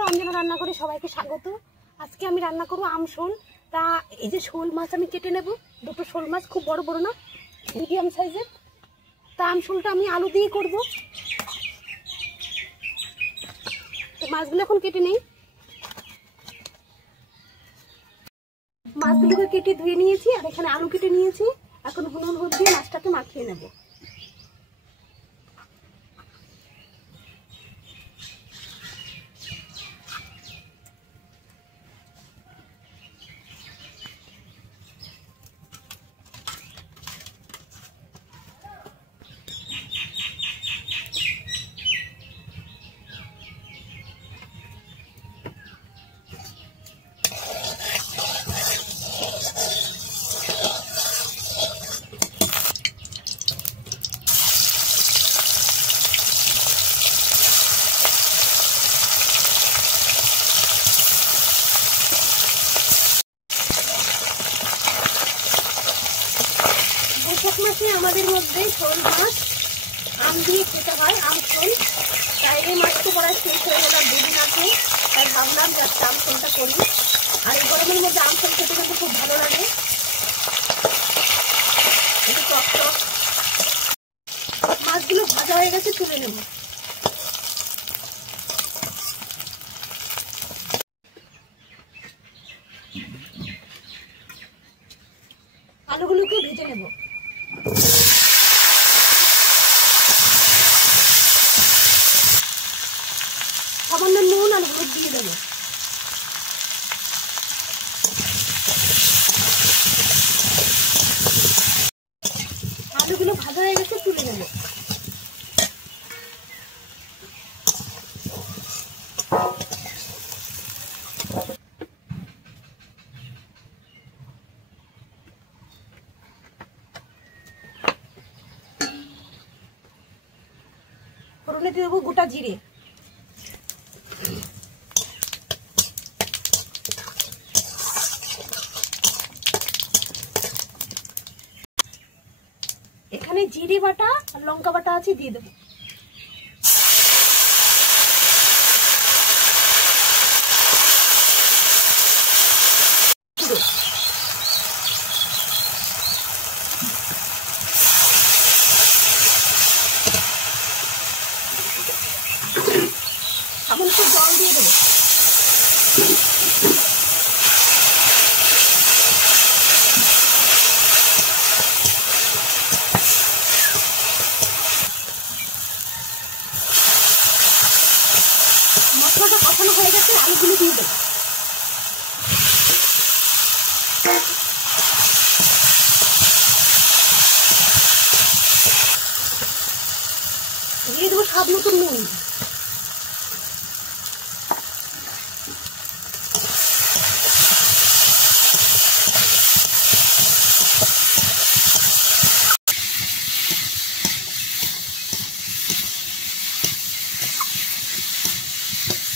বন্ধুরা, অঞ্জনা রান্নাঘরে সবাইকে স্বাগত। আজকে আমি রান্না করব আমশোল। তা এই যে শোল মাছ আমি কেটে নেব, দুটো শোল মাছ, খুব বড় বড় না, মিডিয়াম সাইজের। তা আমশোলটা আমি আলু দিয়ে করব। তো মাছগুলো এখন কেটে নেই। মাছগুলোকে কেটে ধুয়ে নিয়েছি, আর এখানে আলু কেটে নিয়েছি। এখন হলুদ দিয়ে মাছটাকে মাখিয়ে নেব। বৈশাখ মাসে আমাদের মধ্যে শোল মাছ আম দিয়ে খেতে হয়, আমশোল। তাই এই মাছ তো করা শেষ হয়ে গেল, দুদিন আছে। তাই ভাবলাম যে আজকে আমশোলটা করি। আর এই গরমের মধ্যে আমশোল খেতে কিন্তু খুব ভালো লাগে। টক টক মাছগুলো ভাজা হয়ে গেছে, তুলে নেব। আলুগুলোকে ভেজে নেব। সামান্য নুন আর হলুদ দিয়ে দেবো। আলুগুলো ভাজা হয়ে গেছে, তুলে নেব। ফোড়নে দিয়ে দেবো গোটা জিরে, এখানে জিরে বাটা আর লঙ্কা বাটা আছে, দিয়ে দেবো। সামান্য একটু জল দিয়ে দেবো। মশলাটা কষানো হয়ে গেছে, আলুগুলো দিয়ে দেবো। দিয়ে দেবো স্বাদ মতো নুন।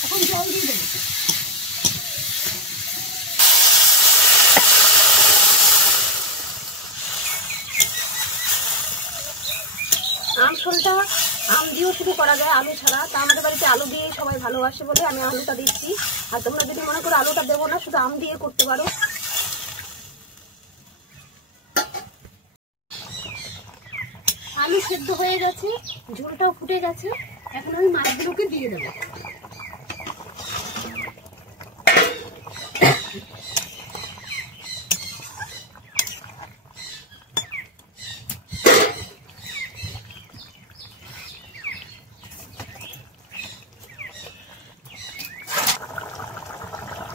এখন জল দিয়ে দেবো। আমশোলটা আম দিয়েও শুরু করা যায়, আলু ছাড়া। তা আমাদের বাড়িতে আলু দিয়েই সবাই ভালোবাসে বলে আমি আলুটা দিচ্ছি। আর তোমরা যদি মনে করো আলুটা দেবো না, শুধু আম দিয়ে করতে পারো। আলু সেদ্ধ হয়ে গেছে, ঝোলটাও ফুটে গেছে। এখন আমি মাছগুলোকে দিয়ে দেবো।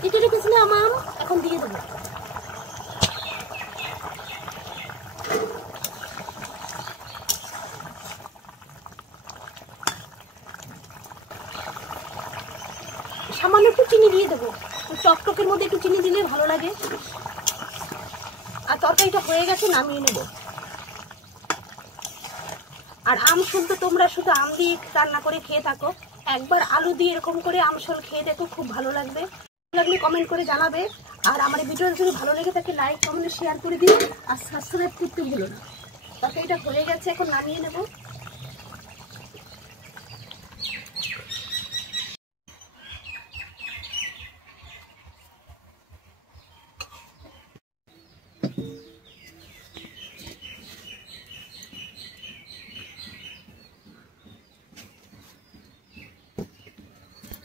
কেটে রেখেছিলাম আম, এখন দিয়ে দেবো। সামান্য একটু চিনি দিয়ে দেবো। টকটকের মধ্যে একটু চিনি দিলে ভালো লাগে। আর তরকারিটা হয়ে গেছে, নামিয়ে নেব। আর আমশোল তো তোমরা শুধু আম দিয়ে রান্না করে খেয়ে থাকো, একবার আলু দিয়ে এরকম করে আমশোল খেয়ে দেখো, খুব ভালো লাগবে। লাগলে কমেন্ট করে জানাবে। আর আমার এই ভিডিওটা যদি ভালো লেগে থাকে লাইক কমেন্ট শেয়ার করে দিও, আর সাবস্ক্রাইব করতে ভুলো না। তরকারিটা হয়ে গেছে, এখন নামিয়ে নেব।